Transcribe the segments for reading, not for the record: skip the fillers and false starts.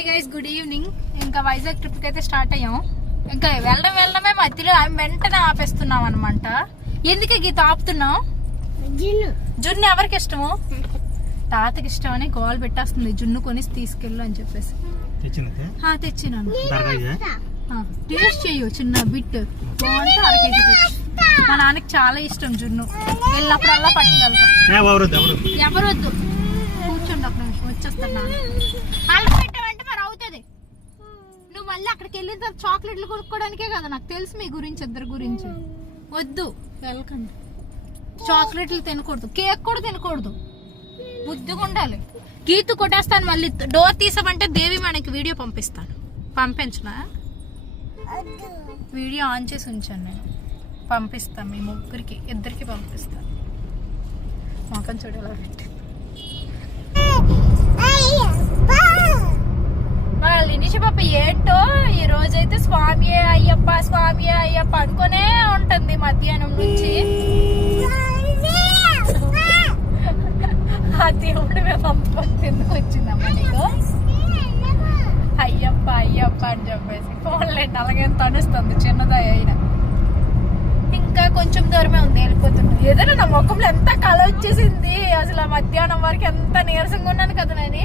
Hi guys, good evening. ఇంకా వైజాగ్ ట్రిప్కి అయితే స్టార్ట్ అయ్యాం. ఇంకా వెళ్ళడమే మధ్యలో వెంటనే ఆపేస్తున్నాం అనమాట. ఎందుకే గీత ఆపుతున్నాం? జున్ను ఎవరికి ఇష్టము? తాతకి ఇష్టం అని గోల్ పెట్టేస్తుంది. జున్ను కొనిసి తీసుకెళ్ళు అని చెప్పేసి తెచ్చినాను. టేస్ట్ చెయ్యు చిన్న బిట్ బాగుంటే అరకేజీ తెచ్చు. మా నాన్నకి చాలా ఇష్టం జున్ను. వెళ్ళినప్పుడల్లా పట్టుకెళ్తాం. ఎవరొద్దు, కూర్చోండి ఒక నిమిషం, వచ్చేస్తాను. నాన్న అల్లం పెట్టావంటే మరి అవుతుంది. నువ్వు మళ్ళీ అక్కడికి వెళ్ళిన తర్వాత చాక్లెట్లు కొనుక్కోవడానికే కదా. నాకు తెలుసు మీ గురించి, ఇద్దరు గురించి. వద్దు, వెళ్ళకండి. చాక్లెట్లు తినకూడదు, కేక్ కూడా తినకూడదు. బుద్ధిగా ఉండాలి. గీతు కొట్టేస్తాను. మళ్ళీ డోర్ తీసామంటే దేవి మనకి వీడియో పంపిస్తాను. పంపించనా? వీడియో ఆన్ చేసి ఉంచాను నేను. పంపిస్తాను మీ ముగ్గురికి, ఇద్దరికి పంపిస్తాను. మొఖం చూడేలా పెట్టి లినిష పాప ఏంటో ఈ రోజైతే స్వామి అయ్యప్ప స్వామి అయ్యప్ప అనుకునే ఉంటుంది మధ్యాహ్నం నుంచి. ఆ దేవుడు మేము పంపుకొని ఎందుకు వచ్చిందమ్మా నీకు? అయ్యప్ప అయ్యప్ప అని చెప్పేసి ఫోన్లేండి. అలాగే తనుస్తుంది చిన్నదా అయినా. ఇంకా కొంచెం దూరమే ఉంది, వెళ్ళిపోతున్నా. ఏదైనా నా ముఖంలో ఎంత కళ వచ్చేసింది అసలు. మధ్యాహ్నం వరకు ఎంత నీరసంగా ఉన్నాను కదా నేను.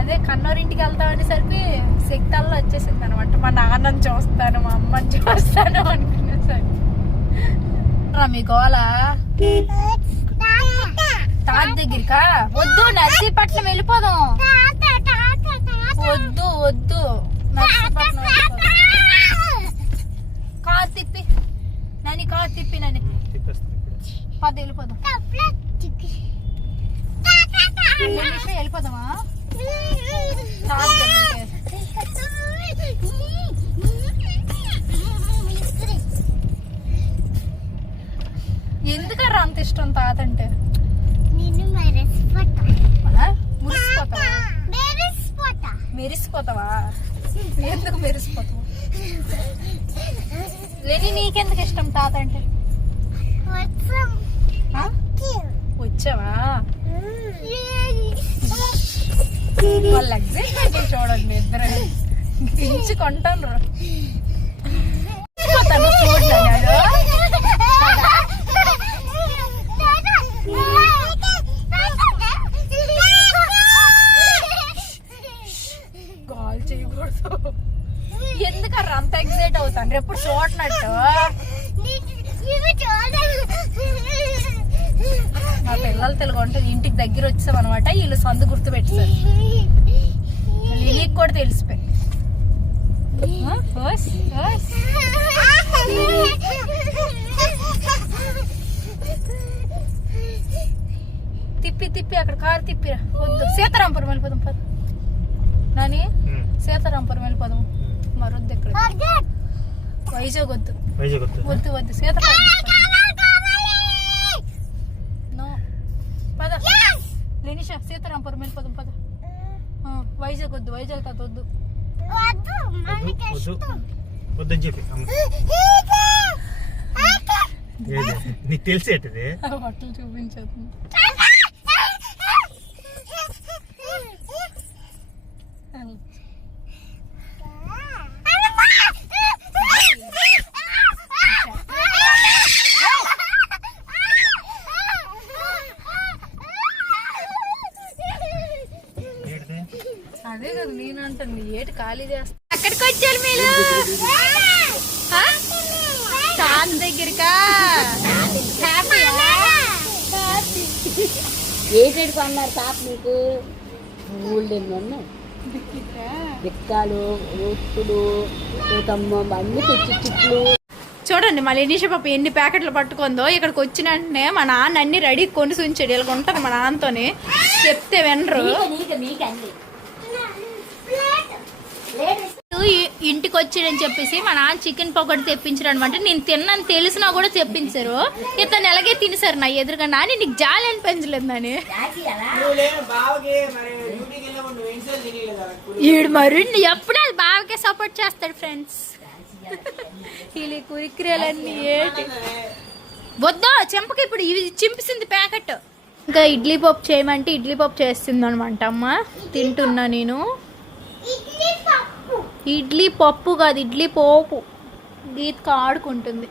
అదే కన్నూరింటికి వెళ్తామనేసరికి శక్తాల్లో వచ్చేసింది అనమాట. మా నాన్నని చూస్తాను, మా అమ్మని చూస్తాను అనుకునేసరికి. మీ గోళ తాత దగ్గరికా? వద్దు, నర్సీపట్నం వెళ్ళిపోదాం. వద్దు వద్దు, నర్సీపట్నం కాదు తిప్పి నని, కాదు తిప్పి నని, పద వెళ్ళిపోదాం. వెళ్ళిపోదామా? ఎందుకరా అంత ఇష్టం తాత అంటే? మెరిసిపోతావా? ఎందుకు మెరిసిపోతావు? లేని నీకెందుకు ఇష్టం తాత అంటే? వచ్చావా? వాళ్ళు ఎగ్జైట్ చూడండి, ఇద్దరు గించుకుంటాను. చూడలేదు కాల్ చేయకూడదు. ఎందుకర్రా అంత ఎగ్జైట్ అవుతాను? రేపు చూడనట్టు మా పిల్లలు తెలుగు అంటే ఇంటికి దగ్గర వచ్చాం అనమాట. వీళ్ళు సందు గుర్తు పెట్టారు. నీకు కూడా తెలిసిపోయి తిప్పి తిప్పి అక్కడ కారు తిప్పిరా. వద్దు, సీతారాంపురం వెళ్ళిపోదాం పద నాని. సీతారాంపురం వెళ్ళిపోదాం. మరొద్దు ఎక్కడ వైజాగ్ వద్దు. వద్దు వద్దు, సీతారాం పద. లినిషా సీతారాంపురం వెళ్ళిపోదాం పద. వైజాగ్ వద్దు, వైజాగ్ తాత వద్దు. వద్దని చెప్పి నీకు తెలిసేటది బట్టలు చూపించదు. అదే కదా నేను అంటాను, ఏటి ఖాళీ చేస్తా. అక్కడికి వచ్చారు మీరు తాత దగ్గరకా? ఏటెడు కొన్నారు తాత మీకు? ఊళ్ళు ఎన్ని ఉన్నాయి, బిక్కాలు రొట్టులు అన్ని తెచ్చి చిట్లు. చూడండి మళ్ళీ లినిషా పాప ఎన్ని ప్యాకెట్లు పట్టుకుందో. ఇక్కడికి వచ్చిన వెంటనే మా నాన్న అన్ని రెడీ కొని ఉంచాడు. ఇలా ఉంటుంది మా నాన్నతోని, చెప్తే వినరు. ఇంటికి వచ్చిడని చెప్పేసి మా నాన్న చికెన్ పకోడీ తెప్పించారు అనమాట. నేను తిన్నాను తెలిసినా కూడా తెప్పించారు. ఇతను ఎలాగే తినేసారు నా ఎదురుగా. నాని నీకు జాలి అనిపించలేదు నాని. ఈడు మరి ఎప్పుడు అది బావకే సపోర్ట్ చేస్తాడు ఫ్రెండ్స్. వీళ్ళ కురిక్రియలన్నీ ఏంటి వద్దా చెంపకి. ఇప్పుడు ఇవి చింపిసింది ప్యాకెట్. ఇంకా ఇడ్లీ పప్పు చేయమంటే ఇడ్లీ పప్పు చేస్తుంది అనమాట అమ్మ. తింటున్నా నేను. ఇడ్లీ పప్పు కాదు, ఇడ్లీ పోపు. గీతకు ఆడుకుంటుంది.